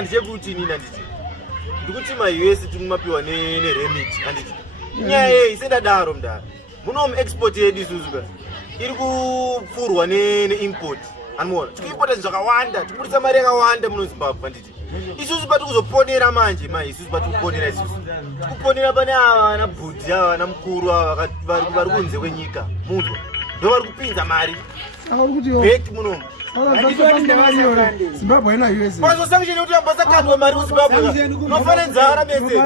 ndechekuti inini handiti ndikuti ma-US timumapiwa neremit handiti nyaya yeyi sedadaro mdara munomu-export yedu isusu ka iri kupfurwa neimport anoona tikuimpota zvinhu zvakawanda tikubudisa mari yakawanda muno Zimbabwe handiti isusu patikuzoponera manje isusu patikuponera isusu tikuponera pane ava vana bhudhi ava vana mukuru ava vari kunze kwenyika munzwa ndo vari kupinza mari beti munomu Zimbabwe ina US. Kwazo sanction kuti ambasakadwa mari ku Zimbabwe. Nofana nzara mese.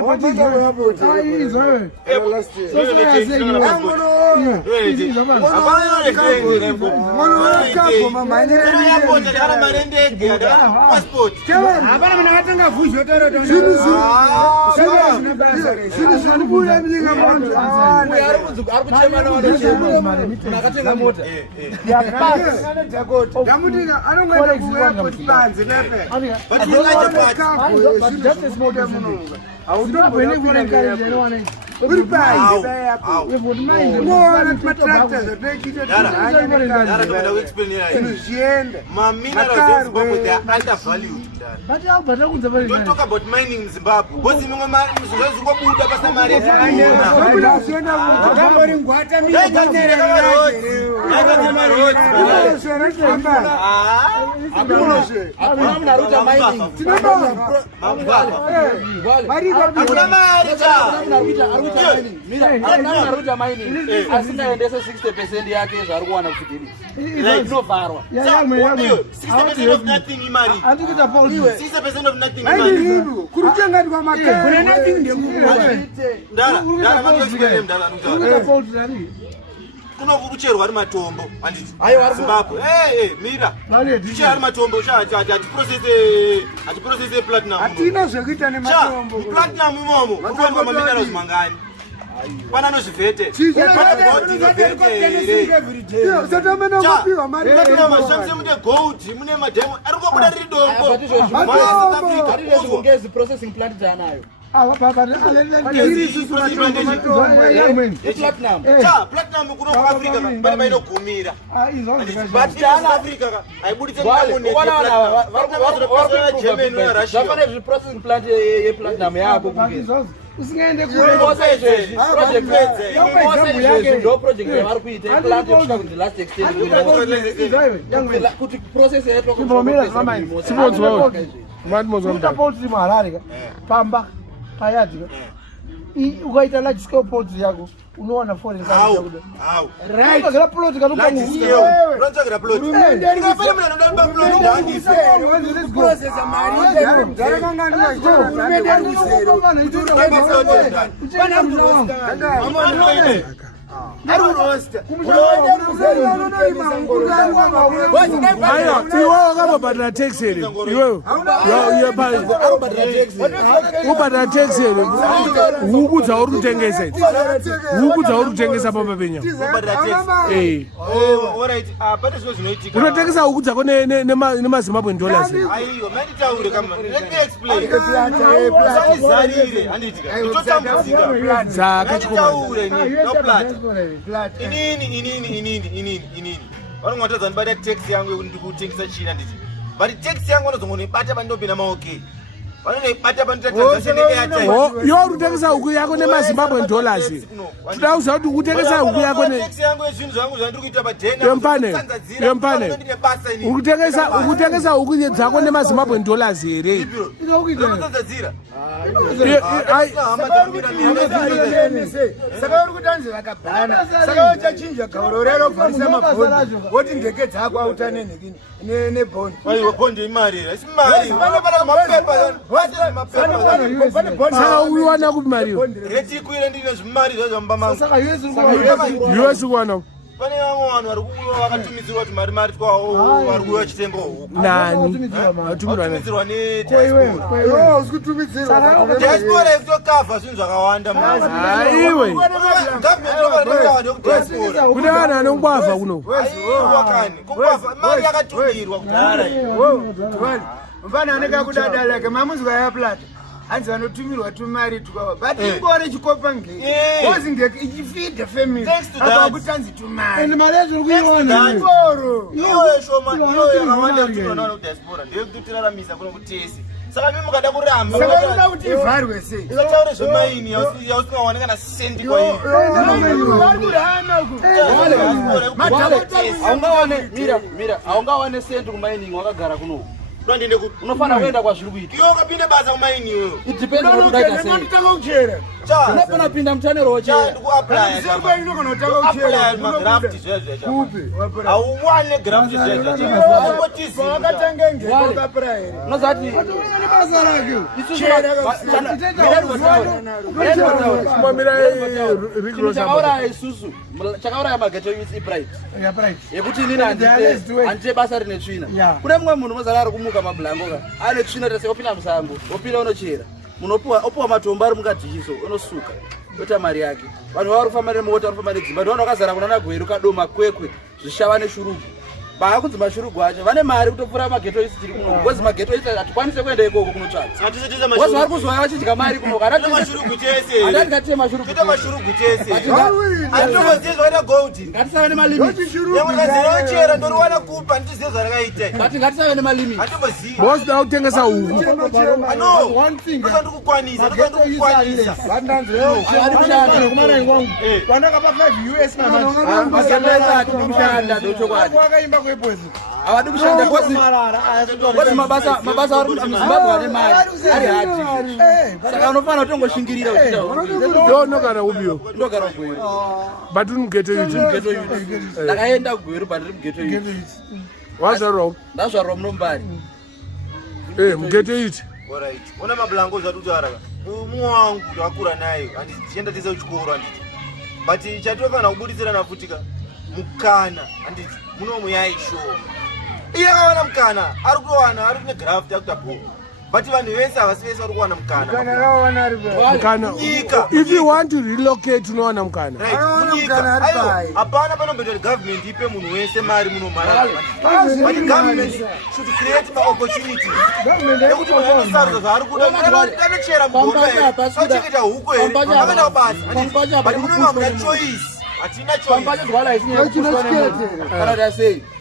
I don't want to airport plans in Epe. But you like the just a small demon. I would not believe in anyone. Goodbye. No, I'm not tractors. They did it. Don't talk about mining in Zimbabwe. Naruta mining asingaendese 60% yake zvari kuwana kufidhiri inovarwa 60% of nothing imari 60% of nothing imari kurutenga kwa makere kuna nothing ndara kuno kucherwa ari matombo handiti Zimbabwe mira kucherwa ari matombo atiprocesse platinum atina zvekuita nematombo platinum imomo kuronga maminerals mangani pana nozvivhete mashamse mune gold mune mademo ari kungobuda riri dombo ngezi processing plant dzanayo platinum kuno kuafrica pane painogumira africa haibuditse Germany naRussia zvafane zviprocessing plant yeplatinum yako usingaende ndo project yavari kuita plant yekusvika kuti last extent kuti process yaitwa pamba payadzi ukaita large scale plots yako unowana foreign currency right ngala plot kanopa unotsagira plot ngafane munhu anoda plot ndandise process amari Ubadala tax here. Ubadala tax here. Ukudza uri kutengesa. Ukudza uri kutengesa baba benya. Alright, pane zvino zvinoitika. Unotengesa ukudza kone nemaZimbabwe dollars. Aiyo, manditaure kama. Let me explain. Zarire, handitika. Itotambudzika. Zakachikoma. No plata. Inini. Vanongwatadza ndibata tax yangu yekuti ndikutengesa China nditi. But tax yangu vanozongonibata pandopinda maoke. Vanoibata panditatanzania neairtime. Yo utengesa uku yako nemaZimbabwe dollars. Tudauza kuti utengesa uku yako ne tax yangu yezvinhu zvangu zvandiri kuita padhena. Yempane. Ukutengesa uku dzako nemaZimbabwe dollars here. Inokuitazadzira. saka uri kutanzi vakabhana saka uchachinja gauro rero bvarisa mabhondi woti ndeke dzako autane nebhondi aiwa bhondi imari here asi mari vanopana mapepa saka uiwana kupi mariyo reti ikuire ndine zvimari zvazvamba mangu US kuwana pane vamwe vanhu vari kuuya vakatumidzirwa kuti mari twawo vari kuuya chitembo huku nani atumidzirwa nediaspora ikutokavha zvinhu zvakawanda aiwe kune vanhu vanongwavha kuno kani kungwavha mari yakatumirwa kudhara mufana anenge akudadalake mamunzwa yaplata hanzi vanotumirwa tumari tukava but ingore chikopa ngeke kozi ngeke ichifidha family apa kutanzi tumari ende mari yacho kuiwana iyo shoma iyo yakawanda kutirana kudhiaspora ndeyekutotiraramisa kuno kutese Saka mimi mukada kuramba. Saka unoda kuti ivharwe sei? Usataure zvemaini yausingaoneka na sendi kwa hiyo. Aungawane mira aungawane sendi kumaini wakagara kuno. Ndandinde ku unofana kuenda kwa zviri kuita. Iwe ukapinde basa kumaini iwe. It depends on what you say. Unotaka kuchera. Unofana pinda mtanero wochera. Ndi ku apply. Sirikwa ino unotaka kuchera. Apply magraft zvezve cha. Kupi? Auwane graft zvezve cha. Wakotisi. Wakatanga ngeke ukapray. Unozati ni basa rake. chera chakaura isusu chakaura mageto youth pride yekuti nini handite basa rine tsvina. Kune mumwe munhu muzara ari kumuka mablango ka ane tsvina tese opinda musango opinda unochera munhu opuwa matombo ari mukadhikiso unosuka ota mari yake. Vanhu vari kufamba nemota vari kufamba nedzimba ndivanhu vakazara kuna nagweru kadoma kwekwe zvishava neshurugu baakunzi mashurugu acho vane mari kutopfuura mageto isi tiri kuno because mageto isi hatikwanise kuenda ikoko kunotsvaga because vari kuzova vachidya mari kuno kana mashurugu chese atatikatie mashurugu kuita mashurugu chese atinoziva ina gold ngatisave nemalimit yamukazinochera ndoriwana kupa nditizive zvarakaita ngatisave nemalimit atimboziva bosi da utengesa huku ndokukwanisa vanaka pa 5 US mama wakaimba kwepozi avadi kushanda kozi mabasa ari muzimbabwe ane mari ari hati saka unofana kutongoshingirira ndo nogara ubiyo ndogara kugweru but uri mugeto yuti ndakaenda kugweru but ndiri mugeto yuti wazvarwa ndazvarwa muno Mbare mugeto yuti alright una mablango zvatuti araka mumwe wangu ndakura naye handichienda tese kuchikoro handiti but chatofana kubuditsirana futika mukana handiti munomu yaishoma iye akawana mukana ari kuwana ari kune graft yakutapoo but vanhu vese havasi vese vari kuwana mukana nyika if you want to relocate unowana mukana nyika hapana panombetoti government ipe munhu wese mari munomara but government should create maopportunity ekuti munhu anosarudza zvaari kuda anochera mugomba achengeta huku here akaenda kubasa but munonga muna choice hatina choice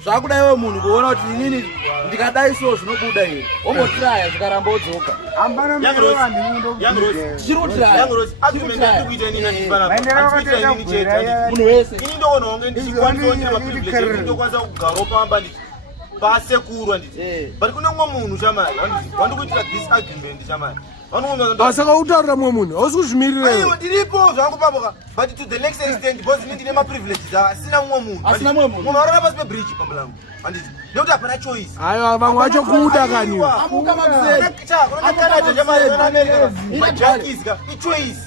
zvakudai we munhu kuona kuti inini ndikadai so zvinobuda here ombotiraya zvikaramba odzoka tichiri kutiraya munhu wese ini ndoona honge ndichikwanisa maprivilege ndokwanisa kugarawo pamba nditi pasekuru handiti but kune mumwe munhu chamari wandikuitira this argument chamari saka utaurira mumwe munhu hausi kuzvimiriraiwo ndiripo zvangu papoka but to the next extent because ini ndine maprivileges asina mumwe munhu arara pasi pebridge pambulangu handiti nekuti hapana choice aiwa vamwe vacho kuda kaniwa amuka makuseni kunakanaja chamaaamerika majakiska ichoice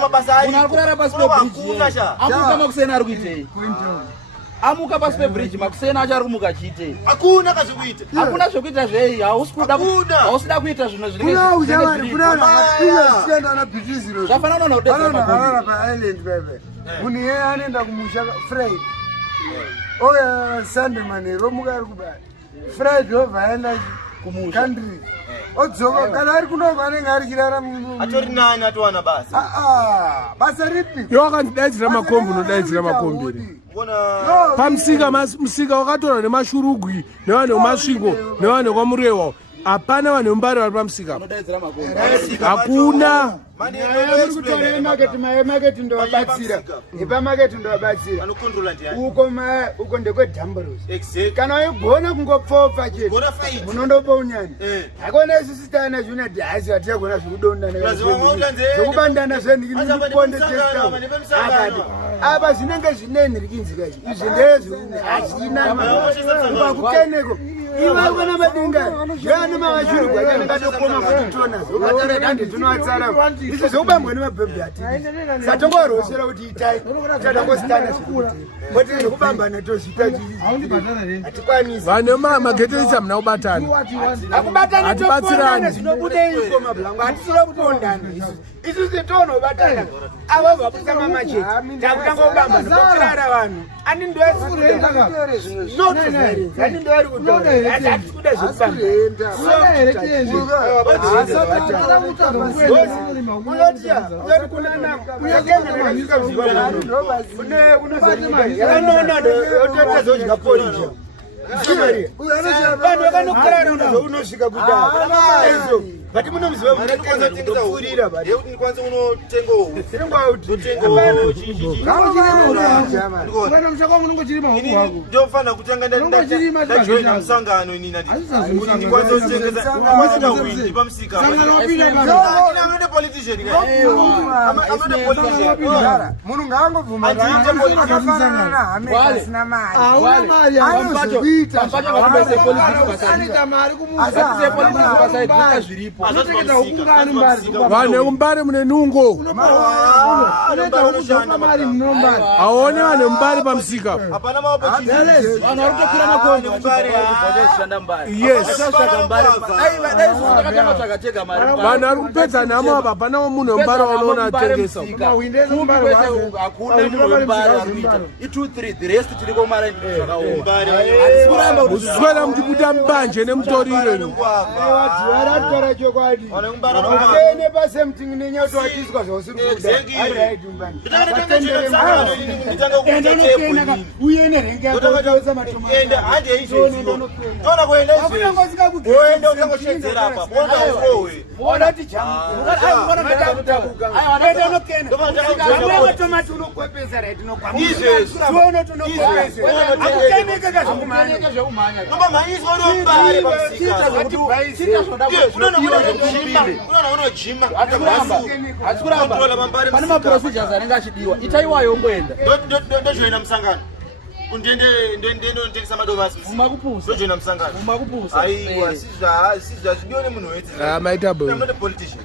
mabasa ari kurara pasi pebridge amuka makuseni ari kuitei amuka pasi pebridge makuseni acho ari kumuka achiitei hakuna kazvikuita hakuna zvekuita zvei hausida kuita zvinhu zvafanana nakudearara paisland bebe munhu yeye anoenda kumusha friday oya sunday manero muka ari kubaya friday obva aenda country odzoka kana ari kunobva anenge ari chirara atori nani atowana basa basa ripi iwo akandidaidzira makombi unodaidzira makombiri pamusika wakatora nemashurugwi nevanhu vemasvingo nevanhu vekwamurehwa hapana vanhu vembare vari pamusika hakuna maeketi ndovabatsira epamaketi ndovabatsira uko ndekwedhambaros kana waigona kungopfopa chete munondopa unyani hakona isusu tana zvina dhasi hatigona zvekubandana zvenhikiponde akati apa zvinenge zvinenhirikinzikachi izvi ndezvihazinapakukeneko ivakona madenga zvana mavashurugwa chanengatokoma kutitonazo ukataredhandi dzinovatsara izvi zvekubambwa nemabhebhi hatii satongovaroshera kuti itai tatangositana zvekuti moti zvekubambana tozvita hatikwanisi vane mageto isi hamuna kubatana hakubatana toponana zvinobudeiko mablango hatisina kupondana isusu tonobatana ava vabusa mamacheti takutanga kubambana kokurara vanhu ani ndoani ndoari kutaura hatikuda zvekubambana vanhu vakanokara nazo unosvika kudaro bati munomuziva kupfurira ndikwanisa unotengawo ndofana kutanga ndajoina musangano inini ndikwanisa kutengesa kwasina windi pamusika amene politician munhu ngaangobvuma vanhu vekumbare mune nungo aone vanhu vekumbare pamusika hapana maopportunities vanhu vari kutokwira makombi yes vanhu vari kupedza nhamo apa hapana munhu wekumbare wanoona atengesa muswera muchibuda mubanje nemutoriro aratara chokwadi aene pasemting nenyatoatiswa zvausiuye nerengi yakotaisa matomati unokwepesa pane maprocedures anenge achidiwa itaiwayo ongoenda ndojoina musangano ndendonotengesa madovasi ndojoina musangano aiwa sizvazvidione munhu wese politician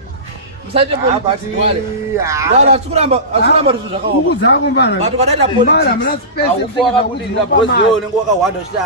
musaite asikuramba zvinhu zvakaoma kadaita politics aufa wakabudira because iwe unenge wakahwanda uchiti